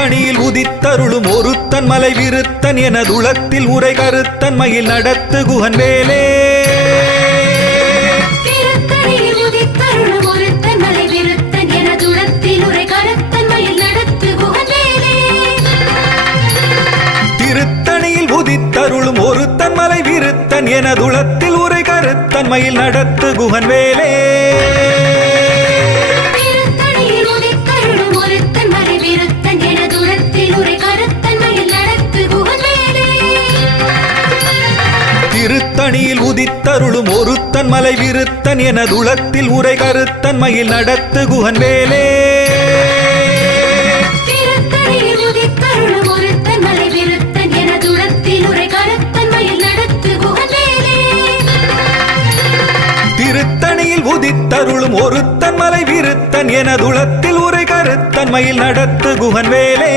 திருத்தணியில் உதித்தருளும் ஒருத்தன் மலை விருத்தன் எனதுளத்தில் உரை கருத்தன் மயில் நடத்து குகன் வேலே. திருத்தணியில் உதித்தருளும் ஒருத்தன் மலை விருத்தன் எனதுளத்தில் உரை கருத்தன் மயில் நடத்து குகன் வேலே. திருத்தணியில் உதித்தருளும் ஒருத்தன் மலை விருத்தன் எனதுளத்தில் உரை கருத்தன் மயில் நடத்து குகன் வேலே. திருத்தணியில் உதித்தருளும் ஒருத்தன் மலை விருத்தன் எனதுளத்தில் உரை கருத்தன் மயில் நடத்து குகன் வேலே. திருத்தணியில் உதித்தருளும் ஒருத்தன் மலை விருத்தன் எனதுளத்தில் உரை கருத்தன் மயில் நடத்து குகன் வேலே. திருத்தணியில் உதித்தருளும் ஒருத்தன் மலை விருத்தன் எனதுளத்தில் உரை கருத்தன் மயில் நடத்து குகன் வேலே.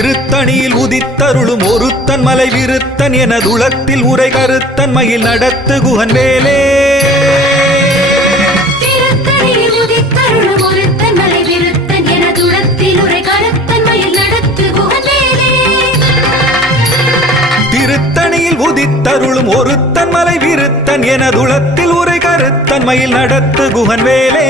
திருத்தணியில் உதித்தருளும் ஒருத்தன் மலை விருத்தன் எனதுளத்தில் உரை கருத்தன் மயில் நடத்து குகன் வேலே. திருத்தணியில் உதித்தருளும் ஒருத்தன் மலை விருத்தன் எனதுளத்தில் உரை கருத்தன் மயில் நடத்து குகன் வேலே. திருத்தணியில் உதித்தருளும் ஒருத்தன் மலை விருத்தன் எனதுளத்தில் உரை கருத்தன் மயில் நடத்து குகன் வேலே.